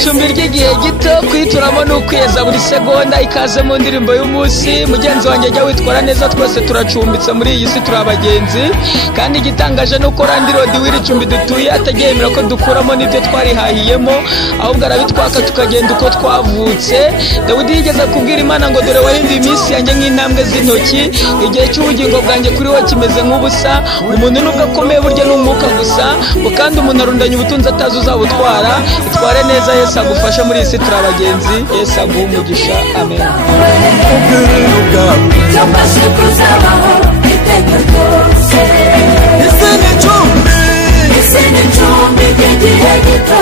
icumbi ry'igihe gito kwituramo n'ukweza buri segonda ikaze mu ndirimbo y'umunsi mugenzi wanjye ajya witwara neza twese turacumbitse muri iyi si turi abagenzi kandi igitangaje nuko Randi Road w'iri cumbi dutuye ategeyemera ko dukuramo n'ibyo twarihahiyemo ahubwo arabitwaka tukagenda uko twavutse. Dawidi yigeze kubwira Imana ngo dore warindiye iminsi yanjye nk'intambwe z'intoki igihe cy'ubugingo bwanjye kuri wowe kimeze nk'ubusa umuntu nubwo akomeye burya n'umwuka gusa kandi umuntu arundanya ubutunzi atazi uzabutwara itware neza Yesu agufasha muri iyi si turi abagenzi Yesu aguha umugisha amen. Ese ni icumbi ry'igihe gito